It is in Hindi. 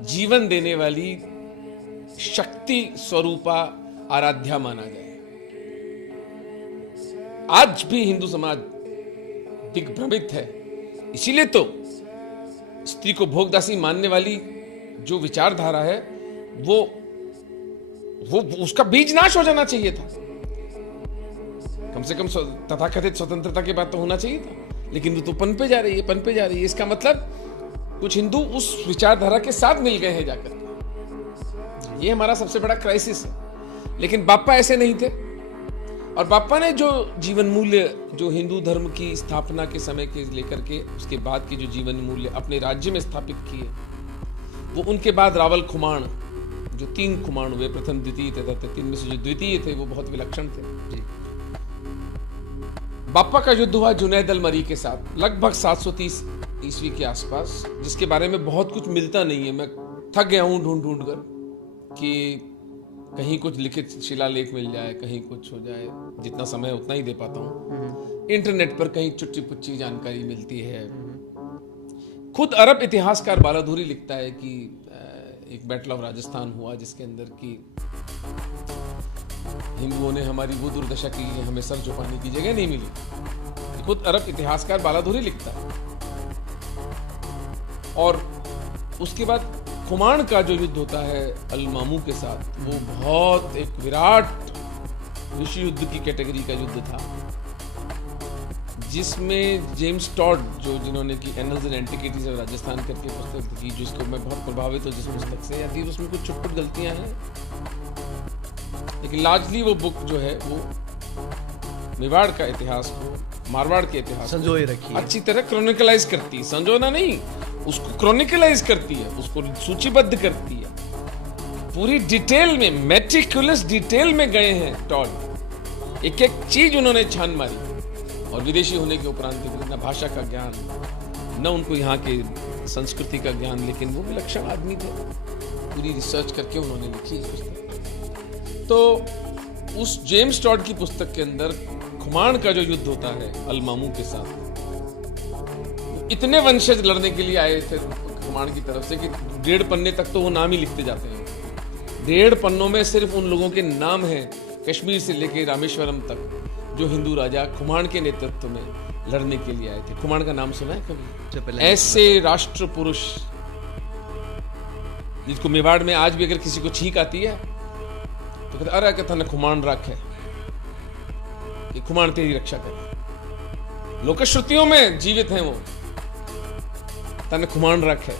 जीवन देने वाली शक्ति स्वरूपा आराध्या माना गया। आज भी हिंदू समाज दिग्भ्रमित है। इसीलिए तो स्त्री को भोगदासी मानने वाली जो विचारधारा है वो उसका बीज नाश हो जाना चाहिए था। कम से कम तथाकथित स्वतंत्रता की बात तो होना चाहिए था, लेकिन वो तो पनपे जा रही है। इसका मतलब कुछ हिंदू उस विचारधारा के साथ मिल गए हैं जाकर। ये हमारा सबसे बड़ा क्राइसिस है। लेकिन बाप्पा ऐसे नहीं थे, और बाप्पा ने जो जीवन मूल्य जो हिंदू धर्म की स्थापना के समय के लेकर के उसके बाद के जो जीवन मूल्य अपने राज्य में स्थापित किए, वो उनके बाद रावल खुमाण, जो 3 खुमाण हुए, प्रथम द्वितीय तथा 3 में से जो द्वितीय थे वो बहुत विलक्षण थे जी। बाप्पा का युद्ध हुआ जुनैद अल मरी के साथ लगभग 730 ईस्वी के आसपास, जिसके बारे में बहुत कुछ मिलता नहीं है। मैं थक गया हूं ढूंढ कर कि कहीं कुछ लिखित शिलालेख मिल जाए, कहीं कुछ हो जाए। जितना समय उतना ही दे पाता हूँ। इंटरनेट पर कहीं चुटकी पुच्ची जानकारी मिलती है। खुद अरब इतिहासकार बालाधुरी लिखता है कि एक बैटल ऑफ राजस्थान हुआ जिसके अंदर की हिंदुओं ने हमारी वो दुर्दशा की, हमें सर झुकाने की जगह नहीं मिली। खुद अरब इतिहासकार बालाधुरी लिखता है। और उसके बाद खुमाण का जो युद्ध होता है अल-मामू के साथ, वो बहुत एक विराट विश्व युद्ध की कैटेगरी का युद्ध था, जिसमें जेम्स टॉड जिन्होंने की annuls and antiquities of Rajasthan करके पुस्तक की, जिसको मैं बहुत प्रभावित हूँ जिस पुस्तक से, या फिर उसमें कुछ छुटपुट गलतियां हैं, लेकिन लार्जली वो बुक जो है वो मेवाड़ का इतिहास को, मारवाड़ के इतिहास संजोए रखी है, अच्छी तरह क्रोनिकलाइज करती है। संजोना नहीं, उसको क्रोनिकलाइज करती है, उसको सूचीबद्ध करती है पूरी डिटेल में, मेटिकुलस डिटेल में गए हैं टॉड। एक एक चीज उन्होंने छान मारी। और विदेशी होने के उपरांत भी न भाषा का ज्ञान, न उनको यहाँ के संस्कृति का ज्ञान, लेकिन वो विलक्षण आदमी थे। पूरी रिसर्च करके उन्होंने लिखी इस पुस्तक। तो उस जेम्स टॉड की पुस्तक के अंदर खुमाण का जो युद्ध होता है अल-मामू के साथ, इतने वंशज लड़ने के लिए आए थे खुमाण की तरफ से कि 1.5 पन्ने तक तो वो नाम ही लिखते जाते हैं। 1.5 पन्नों में सिर्फ उन लोगों के नाम हैं, कश्मीर से लेकर रामेश्वरम तक, जो हिंदू राजा खुमाण के नेतृत्व में लड़ने के लिए आए थे। खुमाण का नाम सुना है कभी? ऐसे राष्ट्र पुरुष जिसको मेवाड़ में आज भी अगर किसी को छींक आती है तो कहते अरे कथा न खुमाण रख है कि खुमाण तेरी रक्षा करे। लोकश्रुतियों में जीवित हैं वो, तन खुमाण रख है।